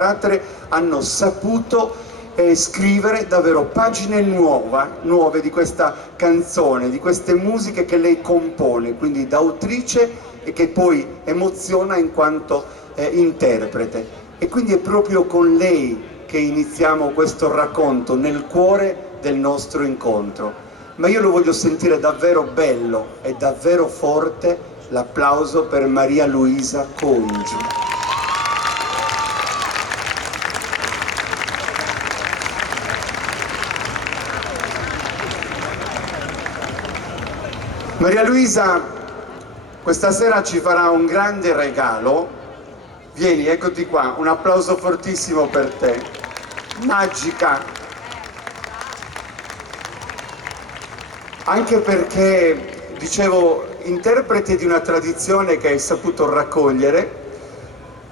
carattere hanno saputo scrivere davvero pagine nuove di questa canzone, di queste musiche che lei compone, quindi da autrice e che poi emoziona in quanto interprete. E quindi è proprio con lei che iniziamo questo racconto nel cuore del nostro incontro. Ma io lo voglio sentire davvero bello e davvero forte l'applauso per Maria Luisa Congiu. Maria Luisa questa sera ci farà un grande regalo. Vieni, eccoti qua, un applauso fortissimo per te. Magica. Anche perché, dicevo, interprete di una tradizione che hai saputo raccogliere,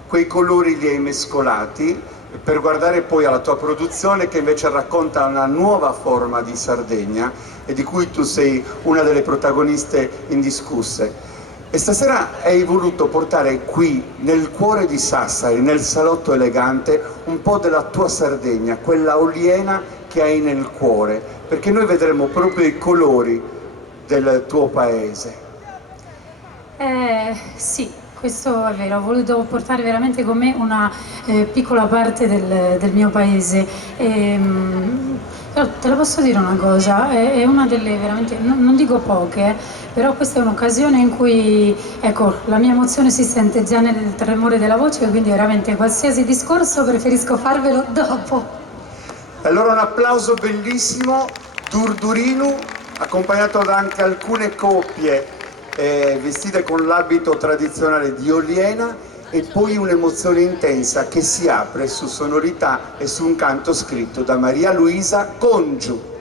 quei colori li hai mescolati, per guardare poi alla tua produzione che invece racconta una nuova forma di Sardegna e di cui tu sei una delle protagoniste indiscusse. E stasera hai voluto portare qui, nel cuore di Sassari, nel salotto elegante, un po' della tua Sardegna, quella oliena che hai nel cuore, perché noi vedremo proprio i colori del tuo paese. Sì, questo è vero, ho voluto portare veramente con me una piccola parte del mio paese. Però te lo posso dire una cosa, è una delle veramente, non dico poche, però questa è un'occasione in cui, ecco, la mia emozione si sente già nel tremore della voce, quindi veramente qualsiasi discorso preferisco farvelo dopo. Allora un applauso bellissimo, Durdurinu, accompagnato da anche alcune coppie vestite con l'abito tradizionale di Oliena, e poi un'emozione intensa che si apre su sonorità e su un canto scritto da Maria Luisa Congiu.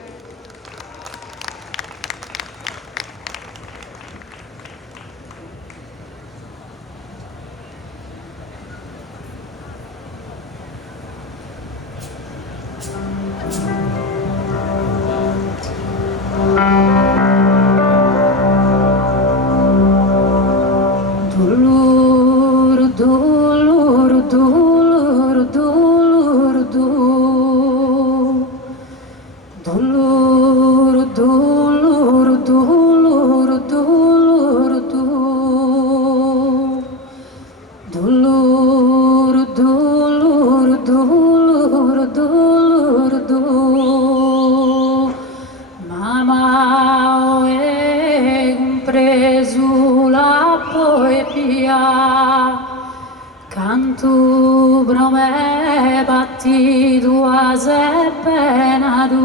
Cantu brome battidu a sepenadu,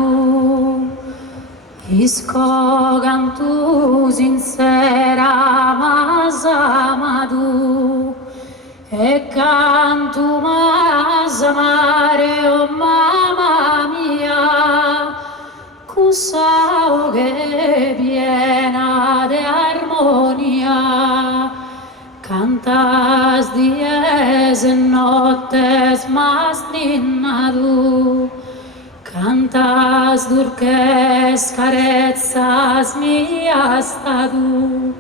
isco cantu sincera masamadu, e cantu masamare o mamma mia, cusao che piena de armonia. Cantas dies en nottes mas ninnadu, cantas dulces carezzas mias dadu,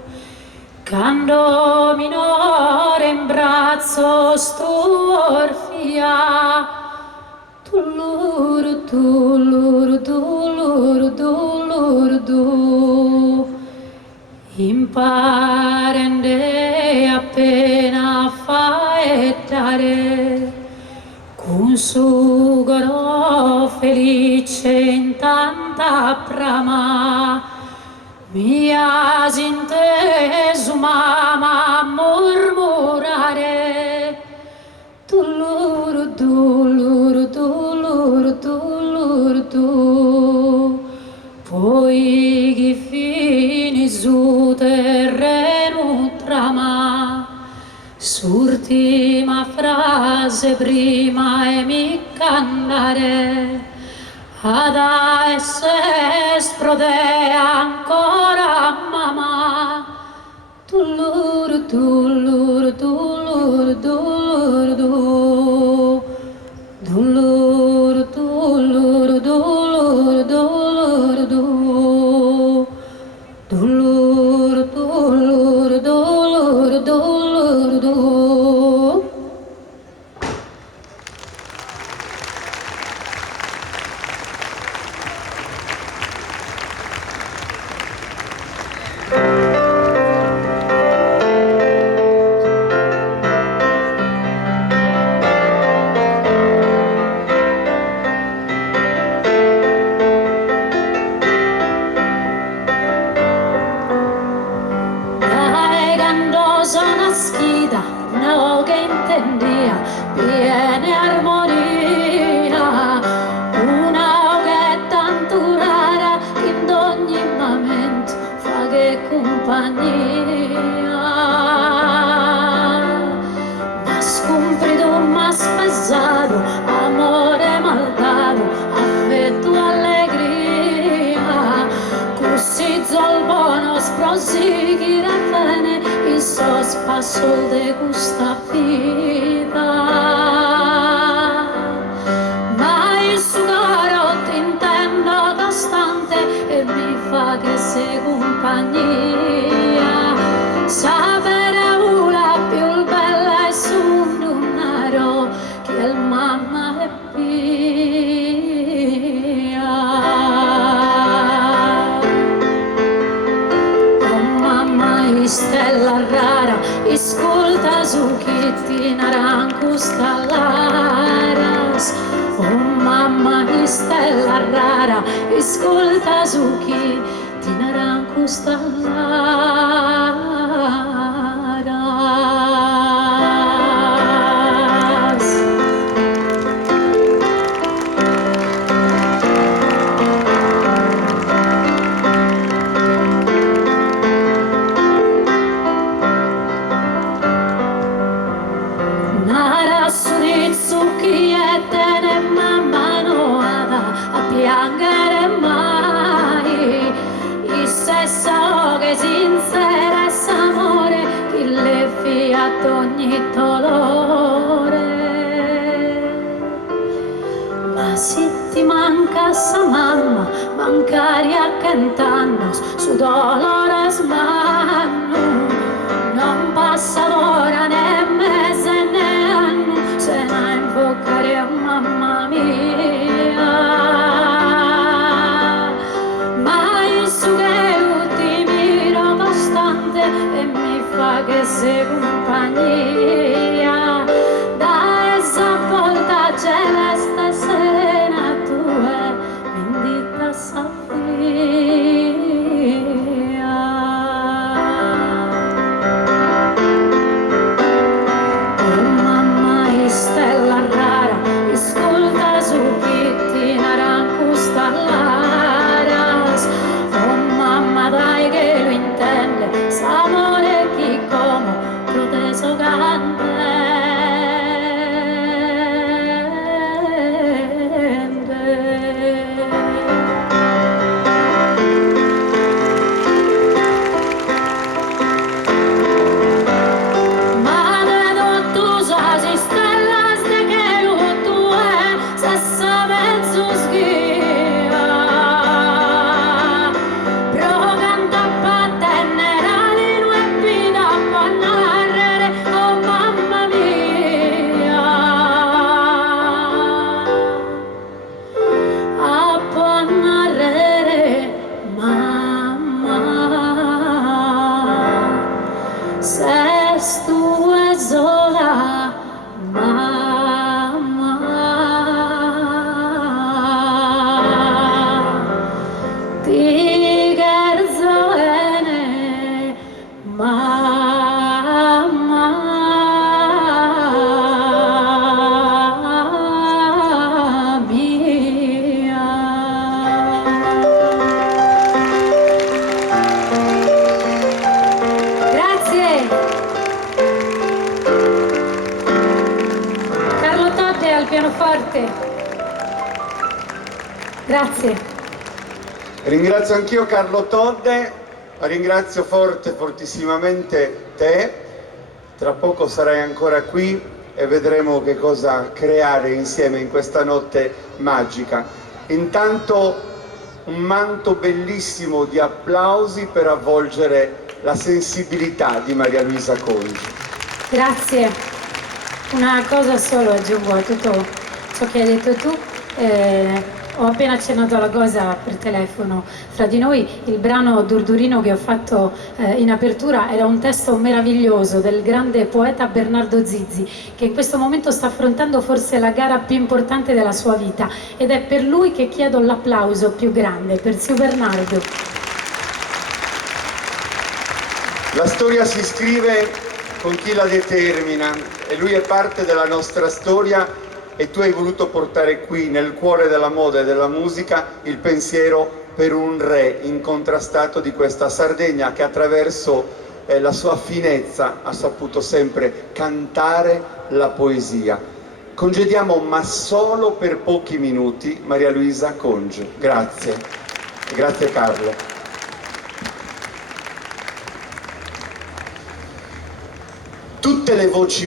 cando minore in brazzos tu orfia, tullur, tullur, tullur, tullur, tu, imparende appena faettare, con sugaro felice in tanta prama, mi has inteso mamma mormorare, tullur, tullur, tullur, tullur, tu, poi chi fini su terreno trama, s'ultima frase prima e mi cantare, ad esse esplode ancora mamma, tullur, tullur, tullur, tullur, tu, tullur, tullur, tullur, tullur, tu, tullur, tullur, tullur, tullur, tu. compagnia. M'has comprido, m'has pesado, amore malvado, affetto, allegria. Così al buono sprosighi bene il sospasso di questa vita. Ma il suo caro ti intendo costante e mi fa che sei compagnia. Sapere una più bella e su un nero che il mamma è pia. Oh mamma, stella rara, ascolta su chi ti naranco stallaras. Oh mamma, stella rara, ascolta su chi ti naranco stallaras. Nara sunizzu chi è tene mamma noada a piangere mai. I stesso che sincera è amore che le fia ad ogni dolore. Ma se ti manca sa mamma, mancari a cantannos su dolore smanno. Non passa l'ora né mese né anno se non invocare a mamma mia. Ma il suo che ti miro costante e mi fa che sei compagnia. Da essa volta celeste serena tua bendita Sofia. Amore chi come proteso cantante. Madre dottusa si stella ste che lo tu è se sapezzo schia. Pro canta pattene oh mamma mia, a pannarere mamma, se tu è sola mamma, ti garzo bene Grazie. Carlo Todde al pianoforte. Grazie. Ringrazio anch'io Carlo Todde, ringrazio fortissimamente te. Tra poco sarai ancora qui e vedremo che cosa creare insieme in questa notte magica. Intanto un manto bellissimo di applausi per avvolgere la sensibilità di Maria Luisa Congi. Grazie. Una cosa solo aggiungo a tutto ciò che hai detto tu. Ho appena accennato alla cosa per telefono fra di noi. Il brano Durdurino che ho fatto in apertura era un testo meraviglioso del grande poeta Bernardo Zizzi, che in questo momento sta affrontando forse la gara più importante della sua vita, ed è per lui che chiedo l'applauso più grande, per Zio Bernardo. La storia si scrive con chi la determina e lui è parte della nostra storia, e tu hai voluto portare qui nel cuore della moda e della musica il pensiero per un re incontrastato di questa Sardegna che attraverso la sua finezza ha saputo sempre cantare la poesia. Congediamo, ma solo per pochi minuti, Maria Luisa Conge. Grazie. Grazie Carlo. Tutte le voci